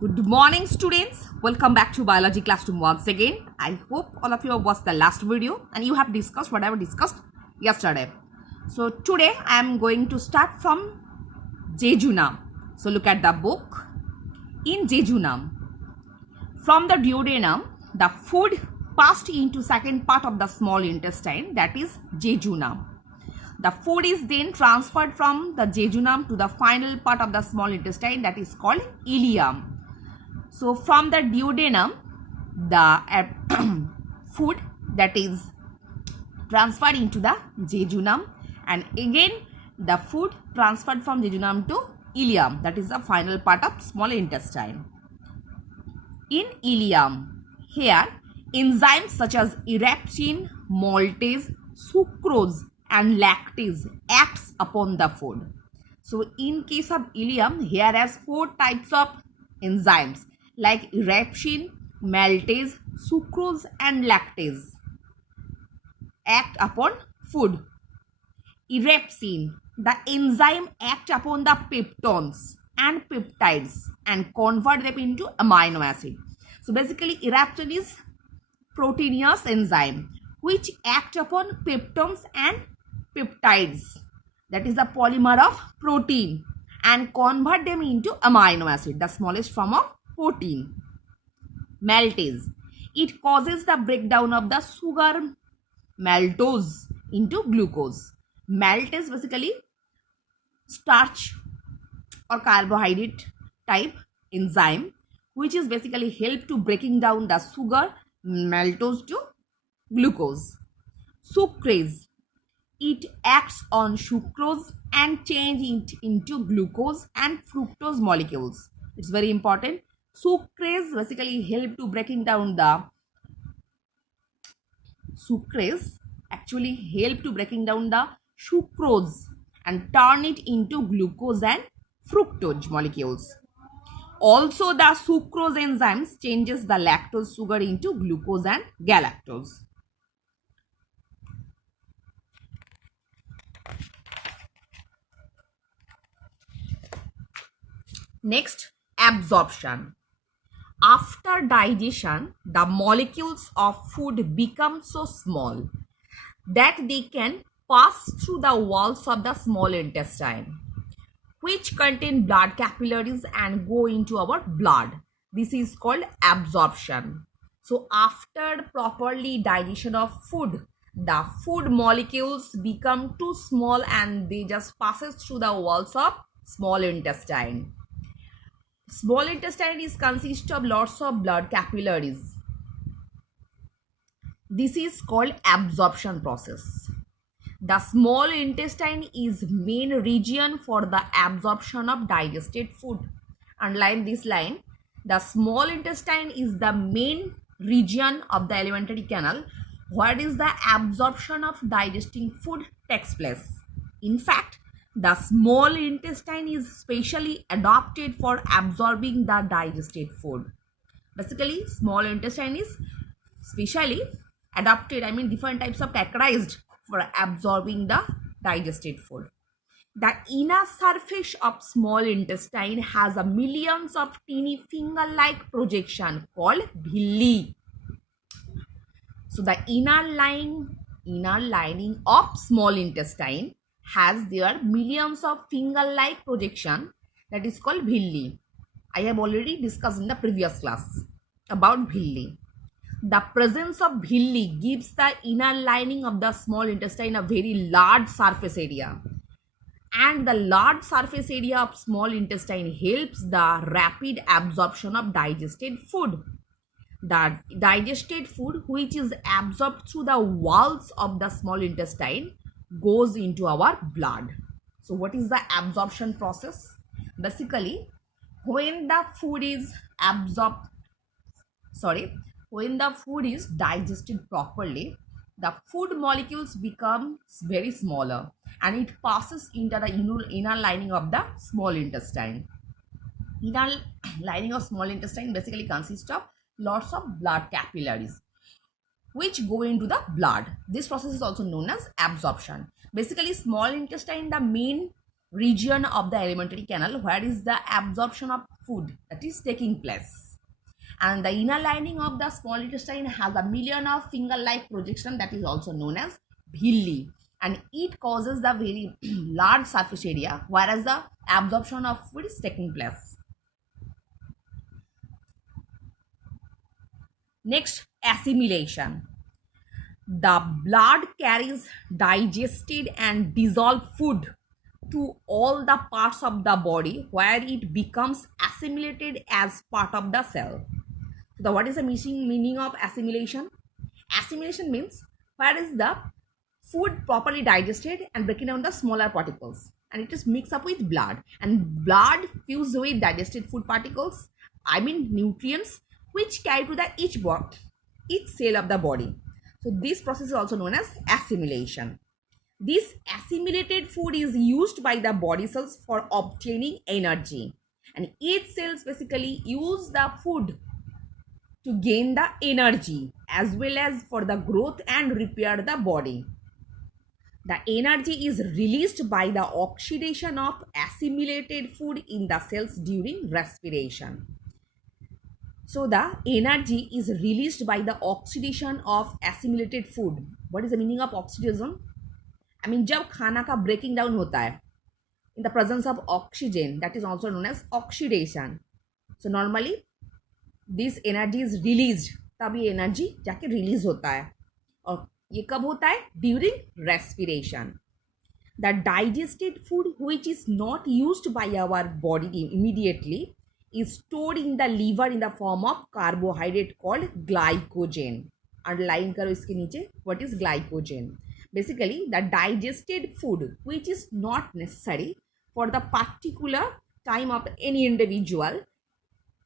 Good morning, students. Welcome back to biology classroom once again. I hope all of you have watched the last video and you have discussed whatever discussed yesterday. So today I am going to start from jejunum. So look at the book. In jejunum, from the duodenum, the food passed into second part of the small intestine, that is jejunum. The food is then transferred from the jejunum to the final part of the small intestine, that is called ileum. So from the duodenum, the food that is transferred into the jejunum, and again the food transferred from jejunum to ileum, that is the final part of small intestine. In ileum, here enzymes such as erepsin, maltase, sucrose and lactase acts upon the food. So in case of ileum, here has four types of enzymes like erepsin, maltase, sucrose and lactase act upon food. Erepsin, the enzyme act upon the peptones and peptides and convert them into amino acid. So basically erepsin is proteinous enzyme which act upon peptones and peptides, that is the polymer of protein, and convert them into amino acid, the smallest form of protein. Maltase, it causes the breakdown of the sugar maltose into glucose. Maltase basically starch or carbohydrate type enzyme which is basically help to breaking down the sugar maltose to glucose. Sucrase, it acts on sucrose and change it into glucose and fructose molecules. It's very important. Sucrase basically help to breaking down the sucrase sucrose and turn it into glucose and fructose molecules. Also the sucrose enzymes changes the lactose sugar into glucose and galactose. Next, absorption. After digestion, the molecules of food become so small that they can pass through the walls of the small intestine, which contain blood capillaries and go into our blood. This is called absorption. So after properly digestion of food, the food molecules become too small and they just passes through the walls of small intestine. Small intestine is consist of lots of blood capillaries. This is called absorption process. The small intestine is main region for the absorption of digested food. Underline this line. The small intestine is the main region of the alimentary canal where is the absorption of digesting food takes place. In fact, the small intestine is specially adapted for absorbing the digested food. Basically, small intestine is specially adapted, different types of characterized for absorbing the digested food. The inner surface of small intestine has a millions of teeny finger-like projection called villi. So the inner lining of small intestine has their millions of finger-like projection that is called villi. I have already discussed in the previous class about villi. The presence of villi gives the inner lining of the small intestine a very large surface area. And the large surface area of small intestine helps the rapid absorption of digested food. The digested food which is absorbed through the walls of the small intestine goes into our blood. So what is the absorption process? Basically, when the food is digested properly, the food molecules become very smaller and it passes into the inner lining of the small intestine. Inner lining of small intestine basically consists of lots of blood capillaries which go into the blood. This process is also known as absorption. Basically, small intestine, the main region of the alimentary canal where is the absorption of food that is taking place. And the inner lining of the small intestine has a million of finger-like projection that is also known as villi, and it causes the very large surface area whereas the absorption of food is taking place. Next, assimilation. The blood carries digested and dissolved food to all the parts of the body where it becomes assimilated as part of the cell. So what is the meaning of assimilation? Assimilation means where is the food properly digested and breaking down the smaller particles, and it is mixed up with blood, and blood fused with digested food particles, I mean nutrients, which carry to the each cell of the body. So this process is also known as assimilation. This assimilated food is used by the body cells for obtaining energy, and each cells basically use the food to gain the energy as well as for the growth and repair the body. The energy is released by the oxidation of assimilated food in the cells during respiration. So the energy is released by the oxidation of assimilated food. What is the meaning of oxidation? I mean, जब खाना का breaking down होता है in the presence of oxygen, that is also known as oxidation. So normally this energy is released, तब ये energy जाके release होता है, और ये कब होता है? During respiration. The digested food which is not used by our body immediately is stored in the liver in the form of carbohydrate called glycogen. Underline करो इसके नीचे, what is glycogen? Basically, the digested food which is not necessary for the particular time of any individual,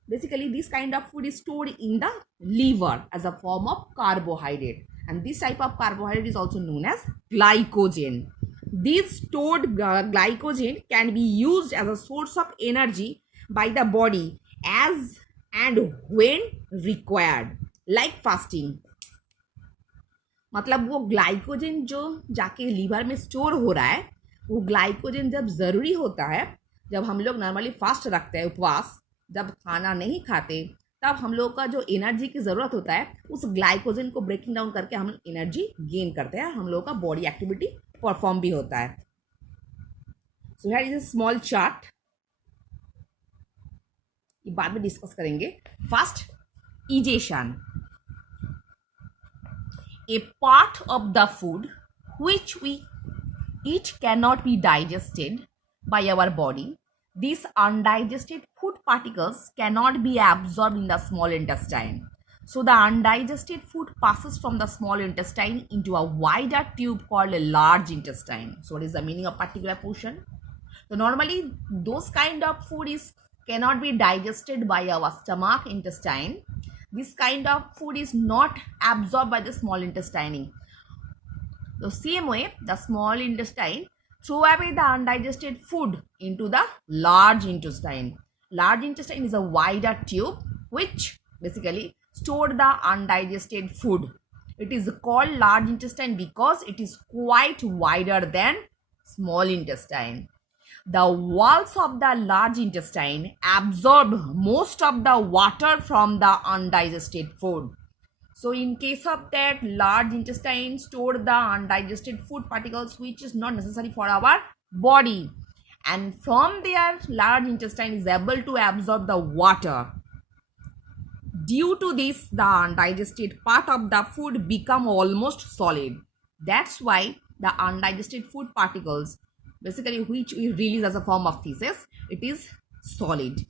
basically this kind of food is stored in the liver as a form of carbohydrate, and this type of carbohydrate is also known as glycogen. This stored glycogen can be used as a source of energy by the body as and when required, like fasting. मतलब वो glycogen जो जाके liver में store हो रहा है, वो glycogen जब ज़रूरी होता है, जब हम लोग नॉर्मली फास्ट रखते हैं, उपवास, जब खाना नहीं खाते, तब हम लोग का जो एनर्जी की ज़रूरत होता है, उस ग्लाइकोजन को ब्रेकिंग डाउन करके हम एनर्जी गेन करते हैं, हम लोग का बॉडी एक्टिविटी परफॉर्म भी होता है. So here is a small chart, ये बाद में डिस्कस करेंगे. First, egestion. A part of the food which we eat cannot be digested by our body. These undigested food particles cannot be absorbed in the small intestine. So the undigested food passes from the small intestine into a wider tube called a large intestine. So what is the meaning of particular portion? So normally those kind of food cannot be digested by our stomach, intestine. This kind of food is not absorbed by the small intestine. The same way, the small intestine throw away the undigested food into the large intestine. Large intestine is a wider tube which basically stored the undigested food. It is called large intestine because it is quite wider than small intestine. The walls of the large intestine absorb most of the water from the undigested food. So in case of that, large intestine stored the undigested food particles which is not necessary for our body, and from there large intestine is able to absorb the water. Due to this, the undigested part of the food become almost solid. That's why the undigested food particles, basically which we release as a form of feces, it is solid.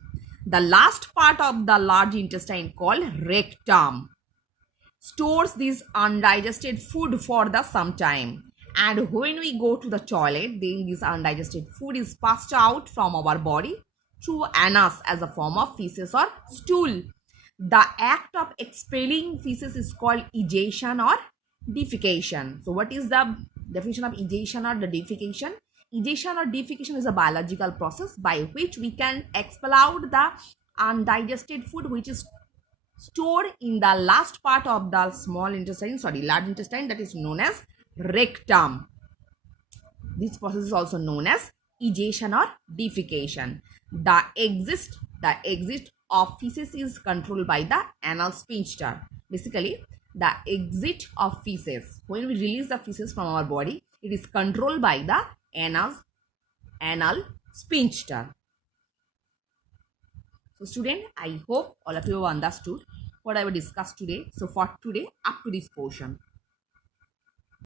The last part of the large intestine called rectum stores this undigested food for the some time, and when we go to the toilet, then this undigested food is passed out from our body through anus as a form of feces or stool. The act of expelling feces is called egestion or defecation. So what is the definition of egestion or the defecation? Egestion or defecation is a biological process by which we can expel out the undigested food which is stored in the last part of the large intestine, that is known as rectum. This process is also known as egestion or defecation. The The exit of feces is controlled by the anal sphincter. Basically, the exit of feces, when we release the feces from our body, it is controlled by the anal sphincter. So student, I hope all of you have understood what I will discuss today. So for today, up to this portion.